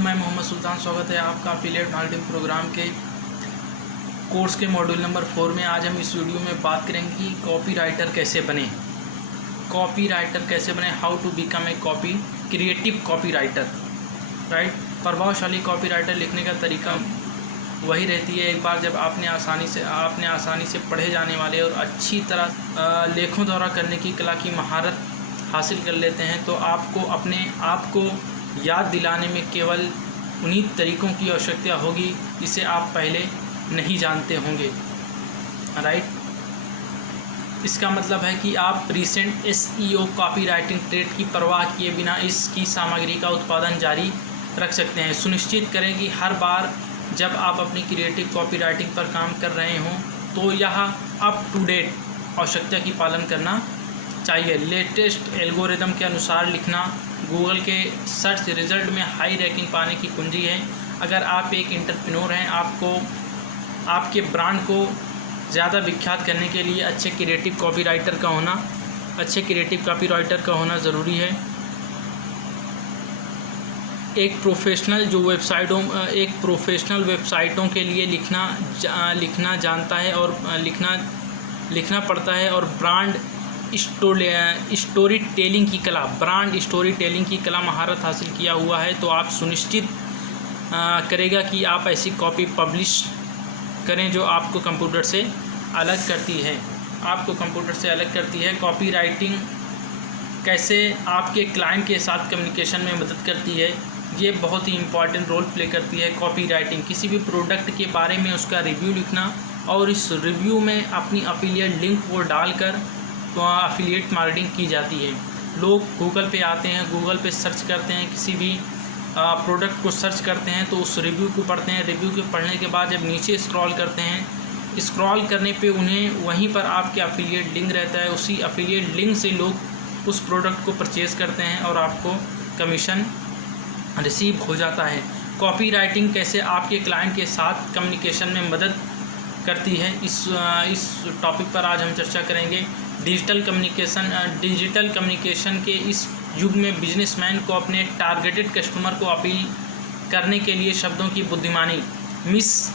मैं मोहम्मद सुल्तान, स्वागत है आपका एफिलिएट मार्केटिंग प्रोग्राम के कोर्स के मॉड्यूल नंबर 4 में। आज हम इस वीडियो में बात करेंगे कि कॉपी राइटर कैसे बने। How to become a creative copy writer, right. प्रभावशाली कॉपी राइटर लिखने का तरीका वही रहती है। एक बार जब आपने आसानी से पढ़े जाने वाले और अच्छी तरह लेखों द्वारा करने की कला की महारत हासिल कर लेते हैं तो आपको अपने आप को याद दिलाने में केवल उन्हीं तरीक़ों की आवश्यकता होगी जिसे आप पहले नहीं जानते होंगे, राइट। इसका मतलब है कि आप recent SEO copy writing trade की परवाह किए बिना इसकी सामग्री का उत्पादन जारी रख सकते हैं। सुनिश्चित करें कि हर बार जब आप अपनी क्रिएटिव कॉपी राइटिंग पर काम कर रहे हों तो यह अप टू डेट आवश्यकता की पालन करना चाहिए। लेटेस्ट एल्गोरिदम के अनुसार लिखना गूगल के सर्च रिजल्ट में हाई रैंकिंग पाने की कुंजी है। अगर आप एक एंटरप्रेन्योर हैं, आपको आपके ब्रांड को ज़्यादा विख्यात करने के लिए अच्छे क्रिएटिव कॉपी राइटर का होना ज़रूरी है। एक प्रोफेशनल वेबसाइटों के लिए लिखना जानता है और लिखना पड़ता है और ब्रांड स्टोरी टेलिंग की कला महारत हासिल किया हुआ है तो आप सुनिश्चित करेगा कि आप ऐसी कॉपी पब्लिश करें जो आपको कंप्यूटर से अलग करती है। कॉपी राइटिंग कैसे आपके क्लाइंट के साथ कम्युनिकेशन में मदद करती है, ये बहुत ही इम्पॉर्टेंट रोल प्ले करती है। कॉपी राइटिंग किसी भी प्रोडक्ट के बारे में उसका रिव्यू लिखना और इस रिव्यू में अपनी अफिलिएट लिंक को डालकर तो अफिलिएट मार्केटिंग की जाती है। लोग गूगल पे आते हैं, गूगल पे सर्च करते हैं, किसी भी प्रोडक्ट को सर्च करते हैं तो उस रिव्यू को पढ़ते हैं। रिव्यू के पढ़ने के बाद जब नीचे स्क्रॉल करते हैं, स्क्रॉल करने पे उन्हें वहीं पर आपके अफिलिएट लिंक रहता है। उसी अफिलिएट लिंक से लोग उस प्रोडक्ट को परचेज़ करते हैं और आपको कमीशन रिसीव हो जाता है। कॉपी राइटिंग कैसे आपके क्लाइंट के साथ कम्युनिकेशन में मदद करती है, इस टॉपिक पर आज हम चर्चा करेंगे। डिजिटल कम्युनिकेशन के इस युग में बिजनेसमैन को अपने टारगेटेड कस्टमर को अपील करने के लिए शब्दों की बुद्धिमानी मिस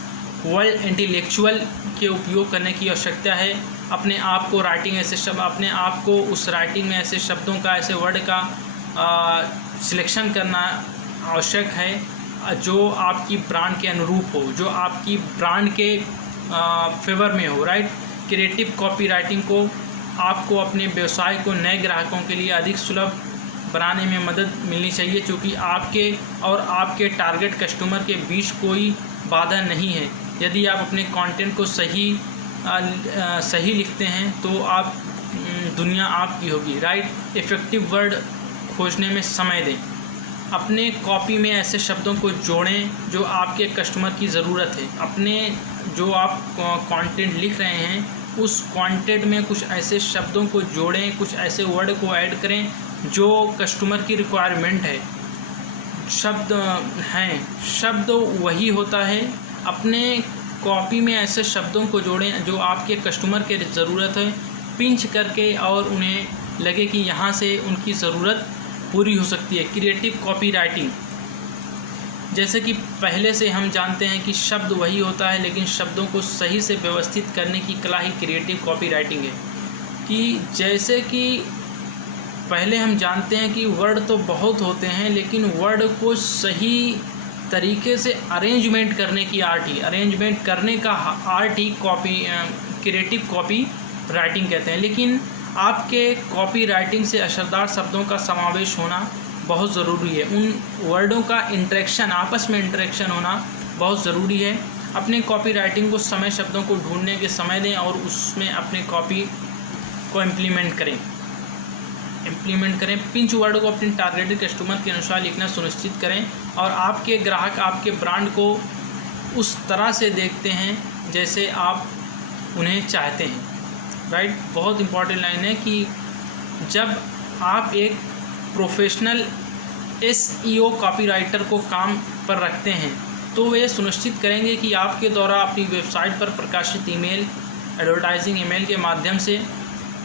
वर्ल्ड इंटेलेक्चुअल के उपयोग करने की आवश्यकता है। अपने आप को उस राइटिंग में ऐसे शब्दों का, ऐसे वर्ड का सिलेक्शन करना आवश्यक है जो आपकी ब्रांड के अनुरूप हो, जो आपकी ब्रांड के फेवर में हो, राइट। क्रिएटिव कॉपी राइटिंग को आपको अपने व्यवसाय को नए ग्राहकों के लिए अधिक सुलभ बनाने में मदद मिलनी चाहिए, क्योंकि आपके और आपके टारगेट कस्टमर के बीच कोई बाधा नहीं है। यदि आप अपने कंटेंट को सही लिखते हैं तो दुनिया आपकी होगी, राइट। इफ़ेक्टिव वर्ड खोजने में समय दें। अपने कॉपी में ऐसे शब्दों को जोड़ें जो आपके कस्टमर की ज़रूरत है। अपने जो आप कंटेंट लिख रहे हैं उस कंटेंट में कुछ ऐसे शब्दों को जोड़ें, कुछ ऐसे वर्ड को ऐड करें जो कस्टमर की रिक्वायरमेंट है। शब्द वही होता है। अपने कॉपी में ऐसे शब्दों को जोड़ें जो आपके कस्टमर के ज़रूरत है, पिंच करके, और उन्हें लगे कि यहाँ से उनकी ज़रूरत पूरी हो सकती है। क्रिएटिव कॉपी राइटिंग, जैसे कि पहले से हम जानते हैं कि शब्द वही होता है, लेकिन शब्दों को सही से व्यवस्थित करने की कला ही क्रिएटिव कॉपी राइटिंग है। कि जैसे कि पहले हम जानते हैं कि वर्ड तो बहुत होते हैं, लेकिन वर्ड को सही तरीके से अरेंजमेंट करने की अरेंजमेंट करने का आर्ट ही क्रिएटिव कॉपी राइटिंग कहते हैं। लेकिन आपके कॉपी राइटिंग से असरदार शब्दों का समावेश होना बहुत ज़रूरी है। उन वर्डों का आपस में इंटरेक्शन होना बहुत ज़रूरी है। अपने कॉपी राइटिंग को शब्दों को ढूंढने के समय दें और उसमें अपने कॉपी को इम्प्लीमेंट करें। पिंच वर्ड को अपने टारगेटेड कस्टमर के अनुसार लिखना सुनिश्चित करें और आपके ग्राहक आपके ब्रांड को उस तरह से देखते हैं जैसे आप उन्हें चाहते हैं, राइट। बहुत इंपॉर्टेंट लाइन है कि जब आप एक प्रोफेशनल SEO कॉपी राइटर को काम पर रखते हैं तो वे सुनिश्चित करेंगे कि आपके द्वारा अपनी वेबसाइट पर प्रकाशित एडवर्टाइजिंग ईमेल के माध्यम से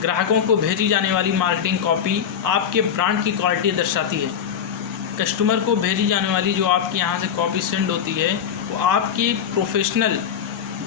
ग्राहकों को भेजी जाने वाली मार्केटिंग कॉपी आपके ब्रांड की क्वालिटी दर्शाती है। कस्टमर को भेजी जाने वाली जो आपके यहाँ से कॉपी सेंड होती है वो आपकी प्रोफेशनल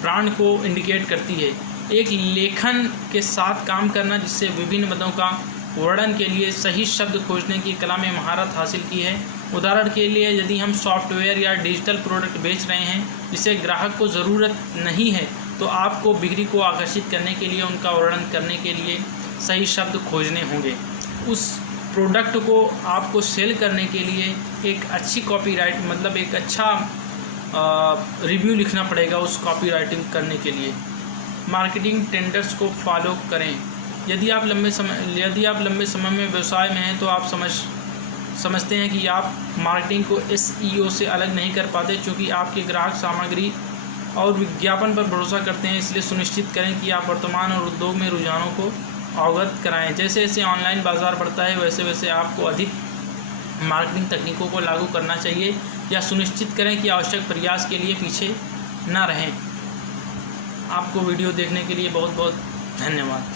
ब्रांड को इंडिकेट करती है। एक लेखन के साथ काम करना जिससे विभिन्न पदों का वर्णन के लिए सही शब्द खोजने की कला में महारत हासिल की है। उदाहरण के लिए यदि हम सॉफ्टवेयर या डिजिटल प्रोडक्ट बेच रहे हैं जिसे ग्राहक को ज़रूरत नहीं है तो आपको बिक्री को आकर्षित करने के लिए उनका वर्णन करने के लिए सही शब्द खोजने होंगे। उस प्रोडक्ट को आपको सेल करने के लिए एक अच्छी कॉपीराइट मतलब एक अच्छा रिव्यू लिखना पड़ेगा उस कॉपीराइटिंग करने के लिए। मार्केटिंग ट्रेंड्स को फॉलो करें। यदि आप लंबे समय में व्यवसाय में हैं तो आप समझते हैं कि आप मार्केटिंग को SEO से अलग नहीं कर पाते, क्योंकि आपके ग्राहक सामग्री और विज्ञापन पर भरोसा करते हैं। इसलिए सुनिश्चित करें कि आप वर्तमान और उद्योग में रुझानों को अवगत कराएं। जैसे जैसे ऑनलाइन बाज़ार बढ़ता है वैसे वैसे आपको अधिक मार्केटिंग तकनीकों को लागू करना चाहिए या सुनिश्चित करें कि आवश्यक प्रयास के लिए पीछे न रहें। आपको वीडियो देखने के लिए बहुत बहुत धन्यवाद।